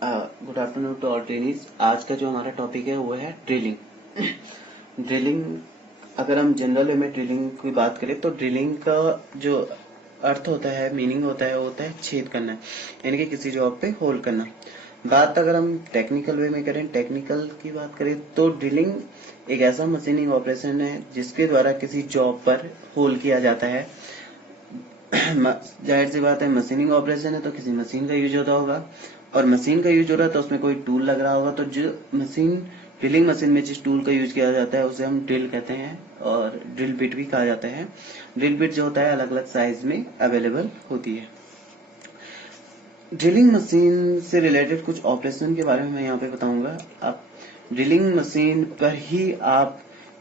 Good afternoon to all trainees. आज का जो हमारा टॉपिक है वो है ड्रिलिंग। ड्रिलिंग, अगर हम जनरल वे में ड्रिलिंग की बात करें तो ड्रिलिंग का जो अर्थ होता है, मीनिंग होता है, वो होता है छेद करना, यानी कि किसी जॉब पे होल करना। बात अगर हम टेक्निकल वे में करें, टेक्निकल की बात करें तो ड्रिलिंग एक ऐसा मशीनिंग ऑपरेशन है जिसके द्वारा किसी जॉब पर होल किया जाता है। जाहिर सी बात है, मशीनिंग ऑपरेशन है तो किसी मशीन का यूज होता होगा, और मशीन का यूज हो रहा है तो उसमें कोई टूल लग रहा होगा। तो जो मशीन, ड्रिलिंग मशीन में जिस टूल का यूज किया जाता है उसे हम ड्रिल कहते हैं, और ड्रिल बिट भी कहा जाता है। ड्रिल बिट जो होता है अलग अलग साइज में अवेलेबल होती है। ड्रिलिंग मशीन से रिलेटेड कुछ ऑपरेशन के बारे में मैं यहाँ पे बताऊंगा। आप ड्रिलिंग मशीन पर ही आप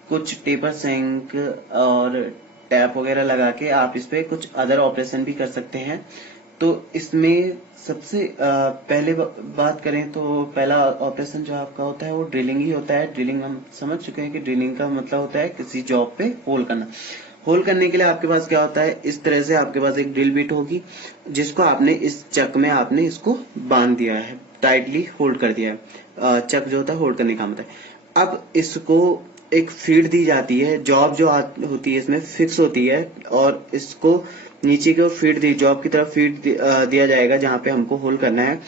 कुछ टेपर सिंक और टैप वगैरह लगा के आप इस पे कुछ अदर ऑपरेशन भी कर सकते हैं। तो इसमें सबसे पहले बात करें तो पहला ऑपरेशन जो आपका होता है वो ड्रिलिंग ही होता है। ड्रिलिंग हम समझ चुके हैं कि ड्रिलिंग का मतलब होता है किसी जॉब पे होल करना। होल करने के लिए आपके पास क्या होता है, इस तरह से आपके पास एक ड्रिल बिट होगी जिसको आपने इस चक में आपने इसको बांध दिया है, टाइटली होल्ड कर दिया है। चक जो होता है होल्ड करने का मतलब है। अब इसको एक फीड दी जाती है, जॉब जो होती है इसमें फिक्स होती है, और इसको नीचे की ओर फीड दी, जॉब की तरफ फीड दिया जाएगा जहां पे हमको होल करना है।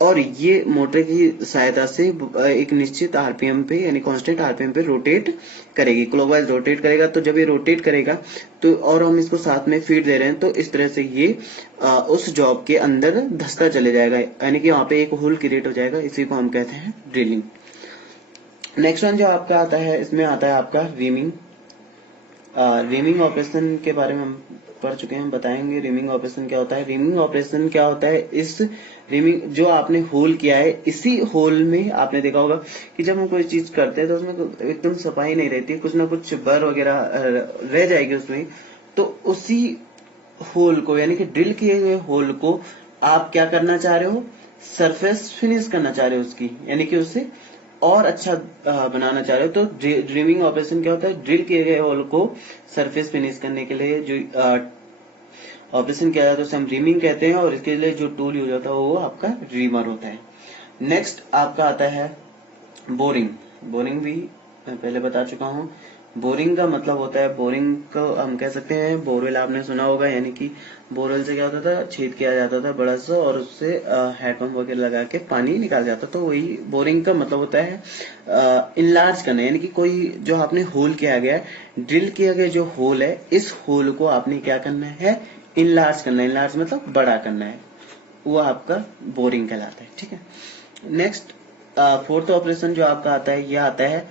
और ये मोटर की सहायता से एक निश्चित आरपीएम पे, यानी कांस्टेंट आरपीएम पे रोटेट करेगी, क्लॉकवाइज रोटेट करेगा। तो जब ये रोटेट करेगा तो, और हम इसको साथ में फीड दे रहे हैं, तो इस तरह से ये उस जॉब के अंदर धंसता चले जाएगा, यानी कि वहां पे एक होल क्रिएट हो जाएगा। इसी को हम कहते हैं ड्रिलिंग। नेक्स्ट वन जो आपका आता है, इसमें आता है आपका रीमिंग। रीमिंग ऑपरेशन के बारे में हम पढ़ चुके हैं, हम बताएंगे रीमिंग ऑपरेशन क्या होता है। रीमिंग ऑपरेशन क्या होता है, इस रीमिंग जो आपने होल किया है, इसी होल में आपने देखा होगा कि जब हम कोई चीज करते हैं तो उसमें एकदम सफाई नहीं रहती, कुछ ना कुछ बर वगैरह रह जाएगी उसमें। तो उसी होल को, यानी कि ड्रिल किए हुए होल को आप क्या करना चाह रहे हो, सरफेस फिनिश करना चाह रहे हो उसकी, यानी कि उसे और अच्छा बनाना चाह रहे हो। तो ड्रिमिंग ऑपरेशन क्या होता है, ड्रिल किए गए होल को सरफेस फिनिश करने के लिए जो ऑपरेशन किया जाता है उसे हम रीमिंग कहते हैं, और इसके लिए जो टूल यूज होता है वो आपका रीमर होता है। नेक्स्ट आपका आता है बोरिंग। बोरिंग भी मैं पहले बता चुका हूँ। बोरिंग का मतलब होता है, बोरिंग को हम कह सकते हैं, बोरवेल आपने सुना होगा, यानी कि बोरवेल से क्या होता था, छेद किया जाता था बड़ा सा, और उससे हैंडपंप वगैरह लगा के पानी निकाल जाता। तो वही बोरिंग का मतलब होता है इनलार्ज करना, यानी कि कोई जो आपने होल किया गया, ड्रिल किया गया जो होल है, इस होल को आपने क्या करना है, इनलार्ज करना है। इनलार्ज मतलब बड़ा करना है, वो आपका बोरिंग कहलाता है। ठीक है। नेक्स्ट फोर्थ ऑपरेशन जो आपका आता है, यह आता है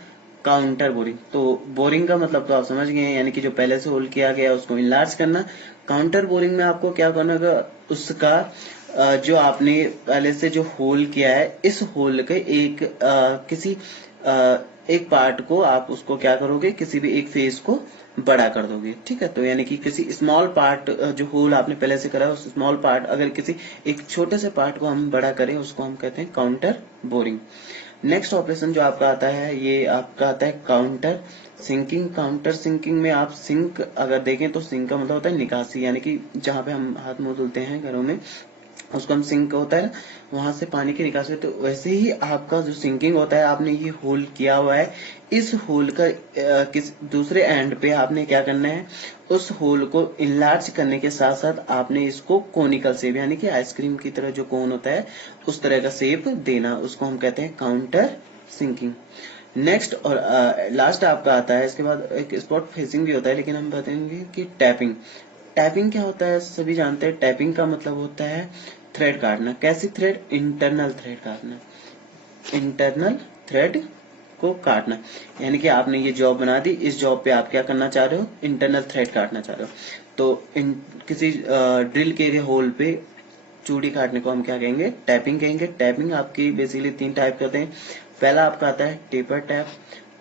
काउंटर बोरिंग। तो बोरिंग का मतलब तो आप समझ गए हैं, यानी कि जो पहले से होल किया गया उसको इनलार्ज करना। काउंटर बोरिंग में आपको क्या करना होगा, उसका जो आपने पहले से जो होल किया है, इस होल के एक किसी एक पार्ट को आप उसको क्या करोगे, किसी भी एक फेस को बड़ा कर दोगे। ठीक है। तो यानी कि किसी स्मॉल पार्ट, जो होल आपने पहले से करा है उस स्मॉल पार्ट, अगर किसी एक छोटे से पार्ट को हम बड़ा करें, उसको हम कहते हैं काउंटर बोरिंग। नेक्स्ट ऑपरेशन जो आपका आता है, ये आपका आता है काउंटर सिंकिंग। काउंटर सिंकिंग में आप सिंक अगर देखें तो सिंक का मतलब होता है निकासी, यानी कि जहां पे हम हाथ मुंह धुलते हैं घरों में, उसको हम सिंक होता है, वहां से पानी की निकासी। तो वैसे ही आपका जो सिंकिंग होता है, आपने ये होल किया हुआ है, इस होल का किस दूसरे एंड पे आपने क्या करना है, उस होल को इनलार्ज करने के साथ साथ आपने इसको कोनिकल शेप, यानी कि आइसक्रीम की तरह जो कोन होता है उस तरह का शेप देना, उसको हम कहते हैं काउंटर सिंकिंग। नेक्स्ट और लास्ट आपका आता है, इसके बाद एक स्पॉट फेसिंग भी होता है, लेकिन हम बताएंगे कि टैपिंग। टैपिंग क्या होता है, सभी जानते हैं। टैपिंग का मतलब होता है थ्रेड काटना। कैसी थ्रेड, इंटरनल थ्रेड काटना, इंटरनल थ्रेड को काटना। यानी कि आपने ये जॉब बना दी, इस जॉब पे आप क्या करना चाह रहे हो, इंटरनल थ्रेड काटना चाह रहे हो। तो किसी ड्रिल के होल पे चूड़ी काटने को हम क्या कहेंगे, टैपिंग कहेंगे। टैपिंग आपकी बेसिकली 3 टाइप करते हैं। पहला आपका आता है टेपर टैप।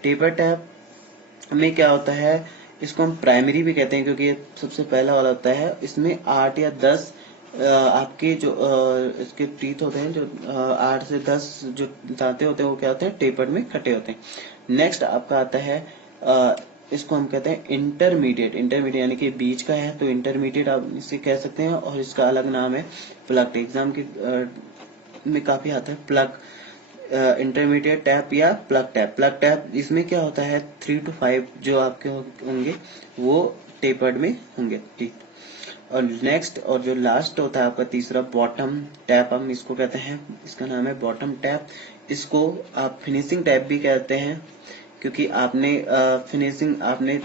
टेपर टैप में क्या होता है, इसको हम प्राइमरी भी कहते हैं क्योंकि ये सबसे पहला वाला होता है। इसमें 8 या 10 आपके जो इसके टीथ होते हैं, जो 8 से 10 जो दांते होते हैं वो क्या होते हैं, टेपर्ड में कटे होते हैं। नेक्स्ट आपका आता है इसको हम कहते हैं इंटरमीडिएट। इंटरमीडिएट यानी कि बीच का है, तो इंटरमीडिएट आप इसे कह सकते हैं, और इसका अलग नाम है प्लग्ड। एग्जाम की में काफी आता है, प्लग, इंटरमीडिएट टैप या प्लग टैप। प्लग टैप इसमें क्या होता है, 3 to 5 जो आपके होंगे वो टेपर्ड में होंगे, ठीक। और नेक्स्ट और जो लास्ट होता है आपका तीसरा, बॉटम टैप हम इसको कहते हैं, इसका नाम है बॉटम टैप। इसको आप फिनिशिंग टैप भी कहते हैं, क्योंकि आपने फिनिशिंग, आपने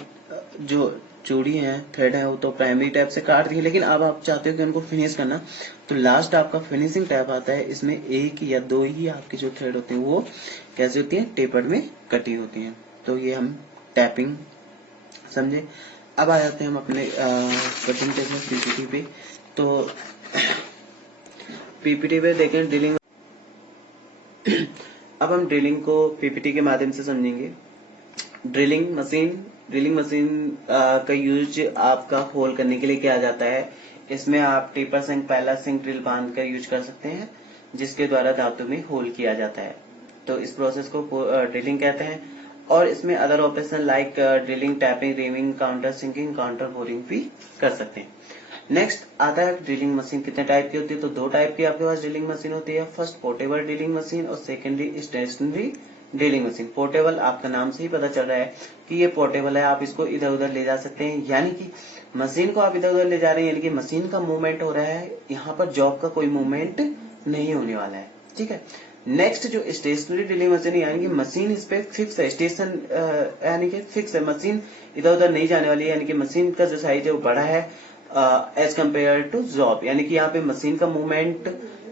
जो चूड़ी है, थ्रेड है, वो तो प्राइमरी टैप से काट दी है, लेकिन अब आप चाहते हो कि उनको फिनिश करना, तो लास्ट आपका फिनिशिंग टैप आता है। इसमें 1 या 2 ही आपके जो थ्रेड होते हैं वो कैसे होती है, टेपर्ड में कटी होती हैं। तो ये हम टैपिंग समझे। अब आ जाते हैं हम अपने प्रेजेंटेशन पीपीटी पे। तो पीपीटी पे देखें ड्रिलिंग। अब हम ड्रिलिंग को पीपीटी के माध्यम से समझेंगे। ड्रिलिंग मशीन का यूज आपका होल करने के लिए किया जाता है। इसमें आप टेपर सिंक, पहला सिंक ड्रिल बांध कर यूज कर सकते हैं, जिसके द्वारा धातु में होल किया जाता है। तो इस प्रोसेस को ड्रिलिंग कहते हैं। और इसमें other operation like drilling, tapping, reaming, counter sinking, counter boring भी कर सकते हैं। नेक्स्ट आता है ड्रिलिंग मशीन कितने टाइप की होती है। तो 2 टाइप की आपके पास ड्रिलिंग मशीन होती है। फर्स्ट पोर्टेबल ड्रिलिंग मशीन और secondary stationary drilling machine. Portable आपका नाम से ही पता चल रहा है कि ये पोर्टेबल है, आप इसको इधर उधर ले जा सकते हैं, यानी कि मशीन को आप इधर उधर ले जा रहे हैं, यानी कि मशीन का मूवमेंट हो रहा है, यहाँ पर जॉब का कोई मूवमेंट नहीं होने वाला है, ठीक है। नेक्स्ट जो स्टेशनरी ड्रिलिंग मशीन, यानी कि मशीन इस पे फिक्स है, स्टेशन यानी कि फिक्स है, मशीन इधर उधर नहीं जाने वाली है, यानी कि मशीन का जो साइज है वो बड़ा है एज कम्पेयर टू जॉब, यानी कि यहाँ पे मशीन का मूवमेंट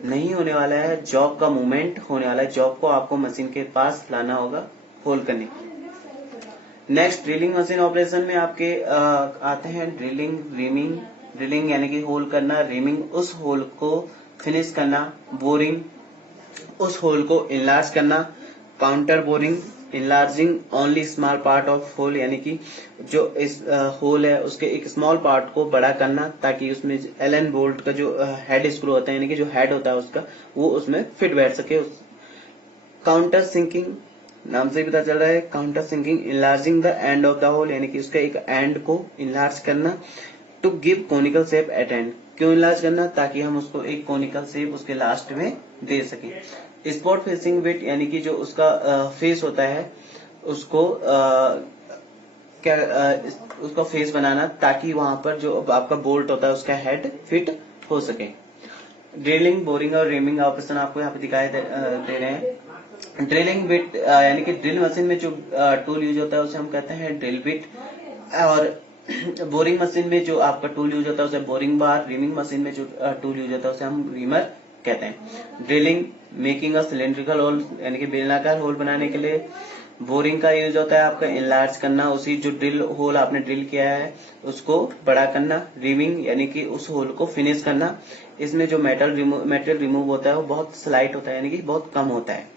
नहीं होने वाला है, जॉब का मूवमेंट होने वाला है। जॉब को आपको मशीन के पास लाना होगा होल करने। नेक्स्ट ड्रिलिंग मशीन ऑपरेशन में आपके आते हैं ड्रिलिंग, रीमिंग। ड्रिलिंग यानी कि होल करना, रीमिंग उस होल को फिनिश करना, बोरिंग उस होल को इनलार्ज करना, counter boring enlarging only small part of hole, यानी कि जो इस होल है उसके एक स्मॉल पार्ट को बड़ा करना, ताकि उसमें एलन बोल्ट का जो हेड स्क्रू होता है, यानी कि जो हेड होता है उसका, वो उसमें फिट बैठ सके। काउंटर सिंकिंग, नाम से पता चल रहा है, counter sinking enlarging the end of the hole, यानी कि उसका एक एंड को इनलार्ज करना। To give conical shape at end, क्यों इनलार्ज करना, ताकि हम उसको एक कोनिकल शेप उसके लास्ट में दे सकें। स्पॉट फेसिंग विथ, यानी कि जो उसका फेस होता है उसको उसका फेस बनाना, ताकि वहां पर जो आपका बोल्ट होता है उसका हेड फिट हो सके। ड्रिलिंग, बोरिंग और रीमिंग ऑपरेशन आपको यहाँ पे दिखाई दे रहे हैं। ड्रिलिंग बिट यानी कि ड्रिल मशीन में जो टूल यूज होता है उसे हम कहते हैं ड्रिल बिट, और बोरिंग मशीन में जो आपका टूल यूज होता है उसे बोरिंग बार। रीमिंग मशीन में जो टूल यूज होता है उसे हम रीमर कहते हैं। Drilling, making a cylindrical whole, यानी कि बेलनाकार होल बनाने के लिए। बोरिंग का यूज होता है आपका इनलार्ज करना, उसी जो ड्रिल होल आपने ड्रिल किया है उसको बड़ा करना। रीमिंग यानी कि उस होल को फिनिश करना, इसमें जो मेटेरियल रिमूव होता है वो बहुत स्लाइट होता है, यानी कि बहुत कम होता है।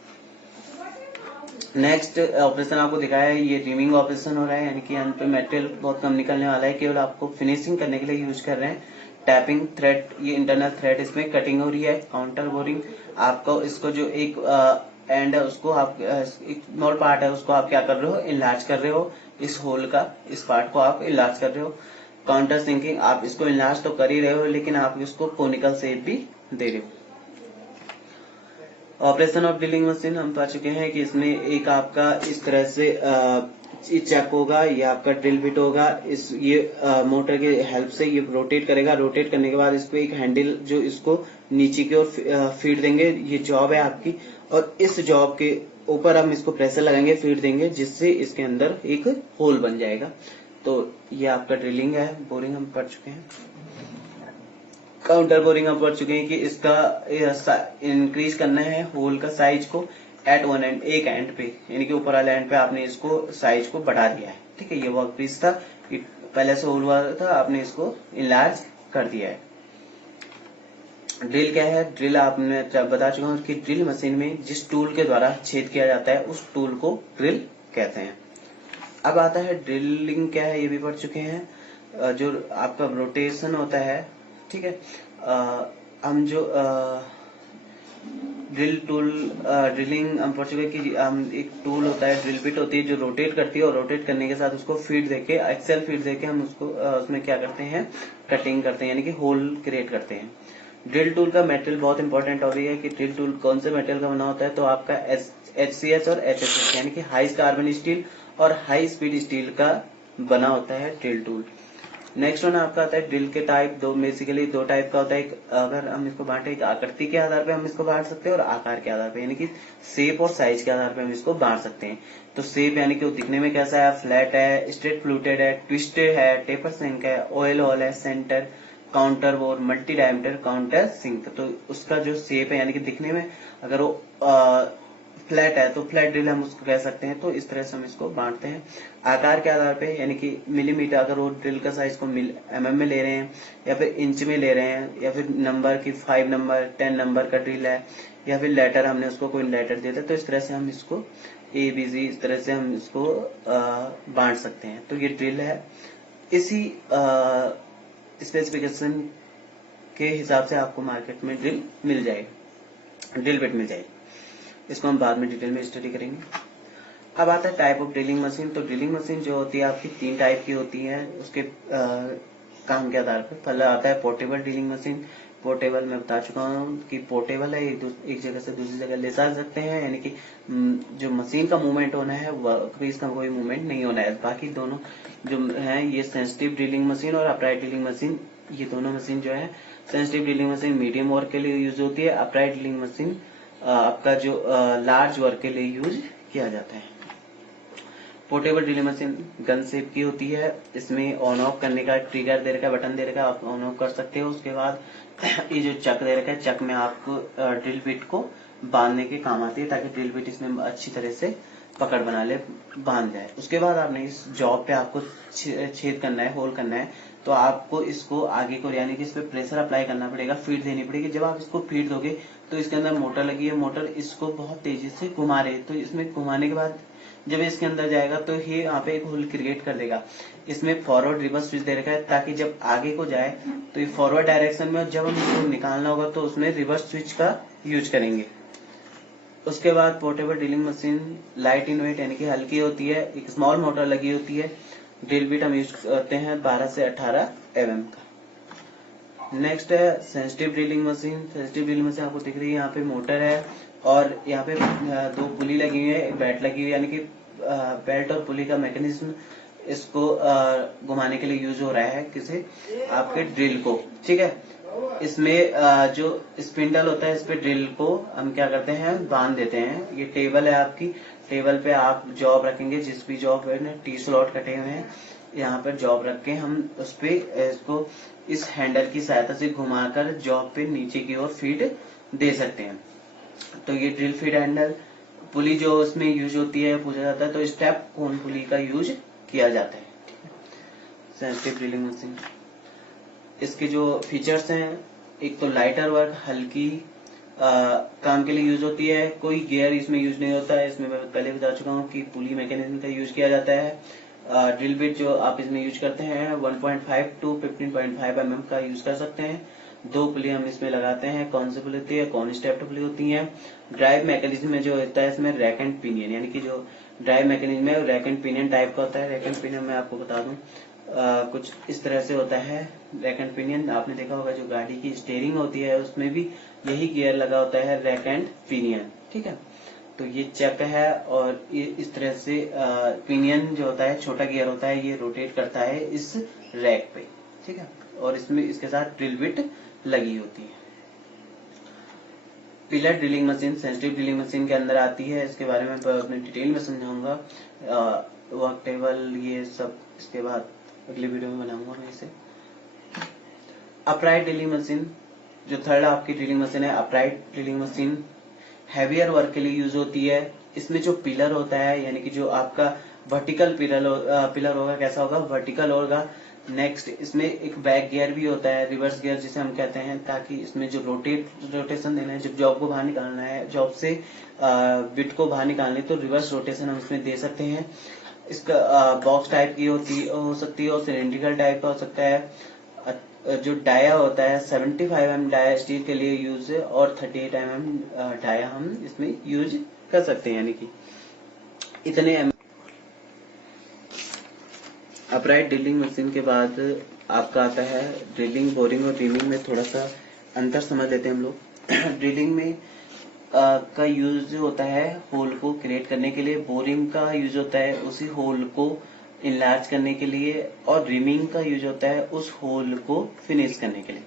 नेक्स्ट ऑपरेशन आपको दिखाया है, ये रीमिंग ऑपरेशन हो रहा है, यानी कि यहाँ पे मेटेरियल बहुत कम निकलने वाला है, केवल आपको फिनिशिंग करने के लिए यूज कर रहे हैं। टैपिंग, थ्रेड, ये इंटरनल थ्रेड इसमें कटिंग हो रही है। काउंटर बोरिंग, आपको इसको जो एक एंड है उसको आप एक स्मॉल पार्ट है उसको आप क्या कर रहे हो, इनलार्ज कर रहे हो, इस होल का इस पार्ट को आप इनलार्ज कर रहे हो। काउंटर सिंकिंग, आप इसको इनलार्ज तो कर ही रहे हो, लेकिन आप इसको कोनिकल शेप भी दे रहे हो। ऑपरेशन ऑफ ड्रिलिंग मशीन हम पा चुके हैं कि इसमें एक आपका इस तरह से चक होगा, ये आपका ड्रिल बिट होगा, इस ये मोटर के हेल्प से ये रोटेट करेगा। रोटेट करने के बाद इसको एक हैंडल जो इसको नीचे की ओर फीड देंगे, ये जॉब है आपकी, और इस जॉब के ऊपर हम इसको प्रेशर लगाएंगे, फीड देंगे, जिससे इसके अंदर एक होल बन जाएगा। तो ये आपका ड्रिलिंग है। बोरिंग हम पढ़ चुके हैं। काउंटर बोरिंग हम पढ़ चुके हैं कि इसका इंक्रीज करना है होल का साइज को एट वन एंड, एक एंड पे, यानी कि ऊपर वाले एंड पे आपने इसको साइज को बढ़ा दिया है, ठीक है। ये वर्क पीस था, पहले से होल हुआ था, आपने इसको इनलार्ज कर दिया है। ड्रिल क्या है, ड्रिल आपने बता चुका हूं कि ड्रिल मशीन में जिस टूल के द्वारा छेद किया जाता है उस टूल को ड्रिल कहते हैं। अब आता है ड्रिलिंग क्या है, ये भी पढ़ चुके हैं। जो आपका रोटेशन होता है, ठीक है, हम जो ड्रिल टूल, ड्रिलिंग हम पढ़ चुके कि हम एक टूल होता है, ड्रिल बिट होती है जो रोटेट करती है, और रोटेट करने के साथ उसको फीड देके, एक्सेल फीड देके हम उसको उसमें क्या करते हैं, कटिंग करते हैं, यानी कि होल क्रिएट करते हैं। ड्रिल टूल का मेटेरियल बहुत इंपॉर्टेंट टॉपिक है कि ड्रिल टूल कौन से मेटेरियल का बना होता है। तो आपका HCS और HSS यानी कि हाई कार्बन स्टील और हाई स्पीड स्टील का बना होता है ड्रिल टूल। नेक्स्ट वन आपका आता है ड्रिल के टाइप। बेसिकली दो टाइप का होता है। एक अगर हम इसको बांटे, एक आकृति के आधार पे हम इसको बांट सकते हैं और आकार के आधार पे यानी कि शेप और साइज के आधार पे हम इसको बांट सकते हैं। तो शेप यानी कि वो दिखने में कैसा है, फ्लैट है, स्ट्रेट फ्लूटेड है, ट्विस्टेड है, टेपर सिंक है, ऑयल हॉल है, centre counter bore, multi diameter counter sink. तो उसका जो शेप है यानी कि दिखने में अगर वो फ्लैट है तो फ्लैट ड्रिल हम उसको कह सकते हैं। तो इस तरह से हम इसको बांटते हैं आकार के आधार पे यानी कि मिलीमीटर, अगर वो ड्रिल का साइज को mm में ले रहे हैं या फिर इंच में ले रहे हैं या फिर नंबर की 5 नंबर 10 नंबर का ड्रिल है या फिर लेटर हमने उसको कोई लेटर दिया था, तो इस तरह से हम इसको ABC इस तरह से हम इसको बांट सकते हैं। तो ये ड्रिल है। इसी स्पेसिफिकेशन के हिसाब से आपको मार्केट में ड्रिल मिल जाएगी, ड्रिल बिट मिल जाएगी। इसको हम बाद में डिटेल में स्टडी करेंगे। अब आता है टाइप ऑफ ड्रिलिंग मशीन। तो ड्रिलिंग मशीन जो होती है आपकी 3 टाइप की होती है उसके काम के आधार पर। पहला आता है पोर्टेबल ड्रिलिंग मशीन। पोर्टेबल मैं बता चुका हूँ कि पोर्टेबल है, एक जगह से दूसरी जगह ले जा सकते हैं यानी कि जो मशीन का मूवमेंट होना है वर्कपीस का कोई मूवमेंट नहीं होना है। बाकी दोनों जो है ये सेंसिटिव ड्रिलिंग मशीन और अपराइट ड्रिलिंग मशीन, ये दोनों मशीन जो है sensitive drilling machine medium work के लिए यूज होती है। अपराइट ड्रिलिंग मशीन आपका जो लार्ज वर्क के लिए यूज किया जाता है। Portable drilling machine gun shape की होती है। इसमें ऑन ऑफ करने का ट्रिगर दे रखा है, बटन दे रखा है, आप ऑन ऑफ कर सकते हो। उसके बाद ये जो चक दे रखा है, चक में आपको ड्रिल बिट को बांधने के काम आती है ताकि ड्रिल बिट इसमें अच्छी तरह से पकड़ बना ले, बांध जाए। उसके बाद आपने इस जॉब पे आपको छेद करना है, होल करना है, तो आपको इसको आगे को यानी कि इस पे प्रेशर अप्लाई करना पड़ेगा, फीड देनी पड़ेगी। जब आप इसको फीड दोगे तो इसके अंदर मोटर लगी है, मोटर इसको बहुत तेजी से घुमा रही है। तो इसमें घुमाने के बाद जब इसके अंदर जाएगा तो ये यहाँ पे एक होल क्रिएट कर देगा। इसमें फॉरवर्ड रिवर्स स्विच दे रखा है ताकि जब आगे को जाए तो ये फॉरवर्ड डायरेक्शन में, और जब हम इसको निकालना होगा तो उसमें रिवर्स स्विच का यूज करेंगे। उसके बाद portable drilling machine light in weight यानी कि हल्की होती है, एक स्मॉल मोटर लगी होती है। ड्रिल बिट हम यूज करते हैं 12 से 18 mm का। नेक्स्ट है sensitive drilling machine. Sensitive drilling machine आपको दिख रही है, यहाँ पे मोटर है और यहाँ पे 2 पुली लगी हुई है, एक बेल्ट लगी हुई है यानी कि बेल्ट और पुली का मैकेनिज्म इसको घुमाने के लिए यूज हो रहा है किसी आपके ड्रिल को। ठीक है, इसमें जो स्पिंडल होता है इस पे ड्रिल को हम क्या करते हैं, बांध देते हैं। ये टेबल है आपकी, टेबल पे आप जॉब रखेंगे, जिस भी जॉब है टी स्लॉट कटे हुए हैं, यहाँ पर जॉब रख के हम उस पे इसको इस हैंडल की सहायता से घुमाकर जॉब पे नीचे की ओर फीड दे सकते हैं। तो ये ड्रिल फीड हैंडल। पुली जो उसमें यूज होती है पूछा जाता है, तो स्टेप कोन पुली का यूज किया जाता है। सेंसिटिव ड्रिलिंग मशीन, इसके जो फीचर्स हैं, एक तो लाइटर वर्क, हल्की काम के लिए यूज होती है, कोई गियर इसमें यूज नहीं होता है। इसमें मैं पहले बता चुका हूँ कि पुली मैकेनिज्म का यूज किया जाता है। ड्रिल बिट जो आप इसमें यूज करते हैं 1.5 to 15.5 mm का यूज कर सकते हैं। 2 पुली हम इसमें लगाते हैं, कौन सी पुली होती है, कौन स्टेप्ड पुली होती है। ड्राइव मैकेनिज्म में जो होता है इसमें रैक एंड पिनियन यानी कि जो ड्राइव मैकेनिज्म है रैक एंड पिनियन टाइप का होता है। रैक एंड पिनियन मैं आपको बता दूं कुछ इस तरह से होता है। रैक एंड पिनियन आपने देखा होगा, जो गाड़ी की स्टीयरिंग होती है उसमें भी यही गियर लगा होता है, रैक एंड पिनियन। ठीक है, तो ये चक है और ये इस तरह से पिनियन जो होता है, छोटा गियर होता है, ये रोटेट करता है इस रैक पे। ठीक है, और इसमें इसके साथ ड्रिल बिट लगी होती है। Pillar drilling machine sensitive drilling machine के अंदर आती है। इसके बारे में अपने डिटेल में समझाऊंगा, वर्क टेबल ये सब इसके बाद अगली वीडियो में बनाऊंगा मैं इसे। अपराइट ड्रिलिंग मशीन, जो थर्ड आपकी ड्रिलिंग मशीन है, upright drilling machine heavier work के लिए यूज होती है। इसमें जो पिलर होता है यानी कि जो आपका वर्टिकल पिलर होगा, कैसा होगा, वर्टिकल होगा। नेक्स्ट इसमें एक बैक गियर भी होता है, रिवर्स गियर जिसे हम कहते हैं, ताकि इसमें जो रोटेशन देना है, जब जॉब को बाहर निकालना है, जॉब से बिट को बाहर निकालना है, तो रिवर्स रोटेशन हम इसमें दे सकते हैं। इसका बॉक्स टाइप की हो सकती है और सिलेंड्रिकल टाइप का हो सकता है। जो डाया होता है 75 mm डाया स्टील के लिए यूज है और 38 mm डाया हम इसमें यूज कर सकते हैं यानी कि इतने। अपराइट ड्रिलिंग मशीन के बाद आपका आता है ड्रिलिंग, बोरिंग और रीमिंग में थोड़ा सा अंतर समझ लेते हैं हम लोग। ड्रिलिंग में का यूज होता है होल को क्रिएट करने के लिए, बोरिंग का यूज होता है उसी होल को इनलार्ज करने के लिए, और रिमिंग का यूज होता है उस होल को फिनिश करने के लिए।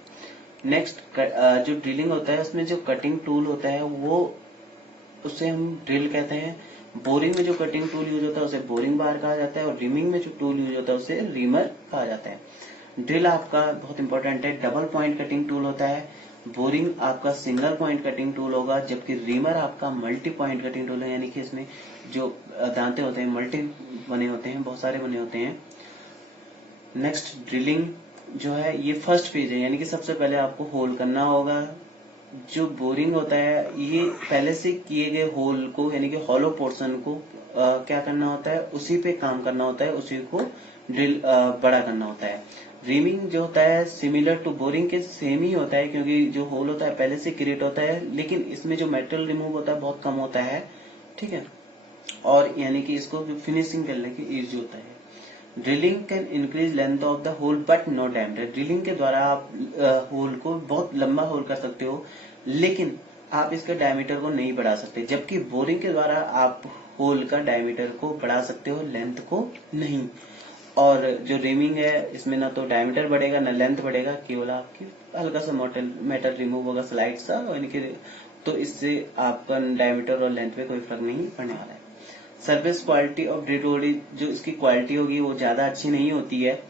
नेक्स्ट जो ड्रिलिंग होता है उसमें जो कटिंग टूल होता है वो उसे हम ड्रिल कहते हैं। बोरिंग में जो कटिंग टूल यूज होता है उसे बोरिंग बार कहा जाता है, और रिमिंग में जो टूल यूज होता है उसे रीमर कहा जाता है। ड्रिल आपका बहुत इंपॉर्टेंट है, डबल पॉइंट कटिंग टूल होता है। बोरिंग आपका सिंगल पॉइंट कटिंग टूल होगा, जबकि रीमर आपका मल्टी पॉइंट कटिंग टूल है, यानी कि इसमें जो दांते होते हैं मल्टी बने होते हैं, बहुत सारे बने होते हैं। नेक्स्ट ड्रिलिंग जो है ये फर्स्ट फेज है, यानी कि सबसे पहले आपको होल करना होगा। जो बोरिंग होता है ये पहले से किए गए होल को, यानी कि हॉलो पोर्शन को क्या करना होता है, उसी पे काम करना होता है, उसी को ड्रिल बड़ा करना होता है। रीमिंग जो होता है सिमिलर टू बोरिंग के सेम ही होता है, क्योंकि जो होल होता है पहले से क्रिएट होता है, लेकिन इसमें जो मेटेरियल रिमूव होता है बहुत कम होता है, ठीक है, और यानी कि इसको फिनिशिंग करने की ईज होता है। Drilling can increase length of the hole but not diameter. Drilling के द्वारा आप होल को बहुत लंबा होल कर सकते हो, लेकिन आप इसके डायमीटर को नहीं बढ़ा सकते, जबकि बोरिंग के द्वारा आप होल का डायमीटर को बढ़ा सकते हो, लेंथ को नहीं। और जो रिमिंग है इसमें ना तो डायमीटर बढ़ेगा ना लेंथ बढ़ेगा, केवल आपकी हल्का सा मेटल रिमूव होगा, स्लाइड सा, यानी कि तो इससे आपका डायमीटर और लेंथ पे कोई फर्क नहीं पड़ने वाला है। सरफेस क्वालिटी ऑफ ड्रिल, जो इसकी क्वालिटी होगी वो ज्यादा अच्छी नहीं होती है।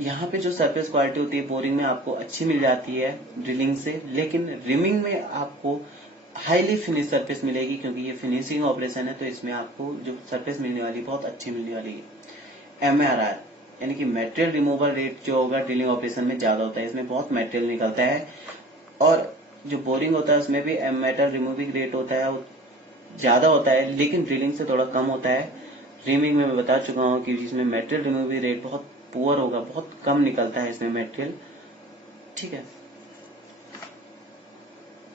यहाँ पे जो सरफेस क्वालिटी होती है बोरिंग में आपको अच्छी मिल जाती है ड्रिलिंग से, लेकिन रिमिंग में आपको हाईली फिनिश सरफेस मिलेगी, क्योंकि ये फिनिशिंग ऑपरेशन है, तो इसमें आपको जो सरफेस मिलने वाली बहुत अच्छी मिलने वाली है। MRR यानी कि मेटेरियल रिमूवल रेट जो होगा ड्रिलिंग ऑपरेशन में ज्यादा होता है, इसमें बहुत मेटेरियल निकलता है, और जो बोरिंग होता है उसमें भी मेटेरियल रिमूविंग रेट होता है ज्यादा होता है, लेकिन ड्रिलिंग से थोड़ा कम होता है। रिमिंग में मैं बता चुका हूँ कि जिसमें मेटेरियल रिमूविंग रेट बहुत पुअर होगा, बहुत कम निकलता है इसमें मेटेरियल, ठीक है।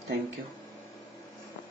Thank you.